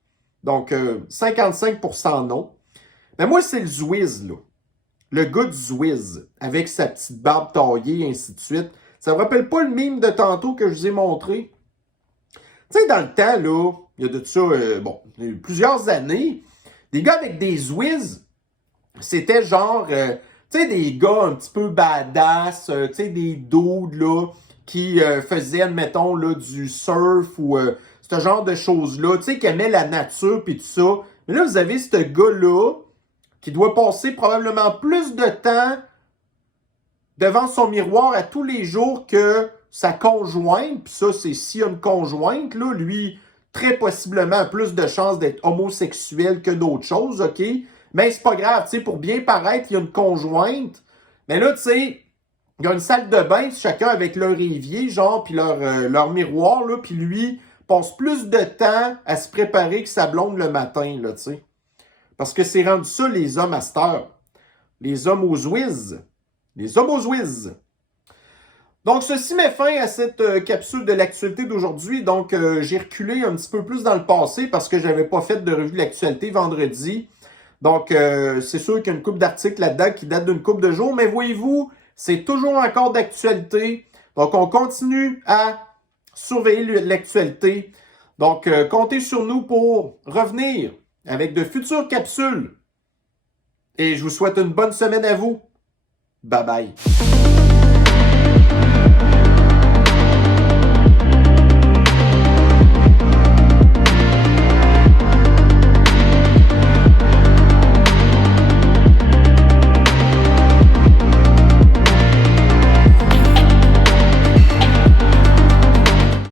Donc, 55% non. Mais moi, c'est le Zwiz, là. Le gars du Zwiz, avec sa petite barbe taillée, et ainsi de suite. Ça me rappelle pas le mime de tantôt que je vous ai montré? Tu sais, dans le temps, là, il y a de ça, il y a eu plusieurs années, des gars avec des Zwiz, c'était genre, tu sais, des gars un petit peu badass, tu sais, des dudes, là, qui faisaient, admettons, là, du surf ou ce genre de choses-là, tu sais, qui aimaient la nature puis tout ça. Mais là, vous avez ce gars-là qui doit passer probablement plus de temps devant son miroir à tous les jours que sa conjointe, puis ça, c'est s'il y a une conjointe, là, lui, très possiblement plus de chances d'être homosexuel que d'autres choses, OK? Mais c'est pas grave, tu sais, pour bien paraître, il y a une conjointe. Mais là, tu sais, il y a une salle de bain, chacun avec leur évier, genre, puis leur miroir, là, puis lui passe plus de temps à se préparer que sa blonde le matin, là, tu sais. Parce que c'est rendu ça, les hommes à cette heure. Les hommes aux whiz. Les hommes aux whiz. Donc, ceci met fin à cette capsule de l'actualité d'aujourd'hui. Donc, j'ai reculé un petit peu plus dans le passé parce que je n'avais pas fait de revue de l'actualité vendredi. Donc, c'est sûr qu'il y a une couple d'articles là-dedans qui datent d'une couple de jours. Mais voyez-vous, c'est toujours encore d'actualité. Donc, on continue à surveiller l'actualité. Donc, comptez sur nous pour revenir avec de futures capsules. Et je vous souhaite une bonne semaine à vous. Bye bye.